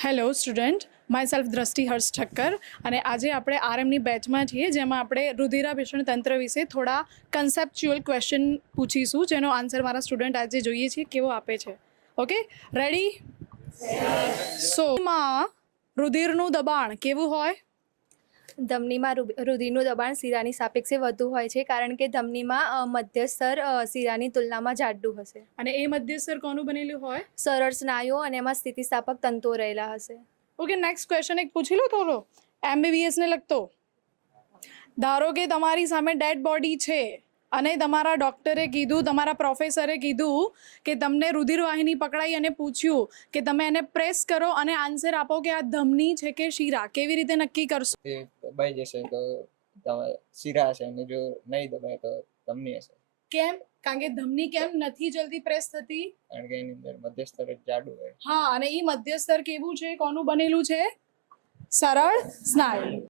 Hello student, my self દ્રષ્ટિ હર્ષ ઠક્કર અને આજે આપણે આરએમની બેચમાં છીએ જેમાં આપણે રુધિરાભિસરણ તંત્ર વિશે થોડા કન્સેપ્ચ્યુઅલ ક્વેશ્ચન પૂછીશું જેનો આન્સર મારા સ્ટુડન્ટ આજે જોઈએ છીએ કેવો આપે છે. Okay, ready? સો માં રુધિરનું દબાણ કેવું હોય? ધમનીમાં રુધિરનું દબાણ શિરાની સાપેક્ષે વધુ હોય છે કારણ કે ધમનીમાં મધ્યસ્તર શિરાની તુલનામાં જાડું હશે અને એ મધ્યસ્તર કોનું બનેલું હોય? સરળ સ્નાયુઓ અને એમાં સ્થિતિસ્થાપક તંતુઓ રહેલા હશે. ઓકે, નેક્સ્ટ ક્વેશ્ચન એક પૂછી લો થોડો MBBS ને લગતો. ધારો કે તમારી સામે ડેડ બોડી છે અને તમારા ડૉક્ટરે કીધું, તમારા પ્રોફેસરે કીધું કે તમને રુધિરવાહિની પકડાઈ અને પૂછ્યું કે તમે એને પ્રેસ કરો અને આન્સર આપો કે આ ધમની છે કે શિરા. કેવી રીતે નક્કી કરશો? એ દબાઈ જશે તો શિરા હશે અને જો નહીં દબાય તો ધમની હશે. કેમ? કારણ કે ધમની કેમ નથી જલ્દી પ્રેસ થતી? કારણ કે એની અંદર મધ્યસ્તર જ જાડું હોય. હા, અને એ મધ્યસ્તર કેવું છે, કોનું બનેલું છે? સરળ સ્નાયુ.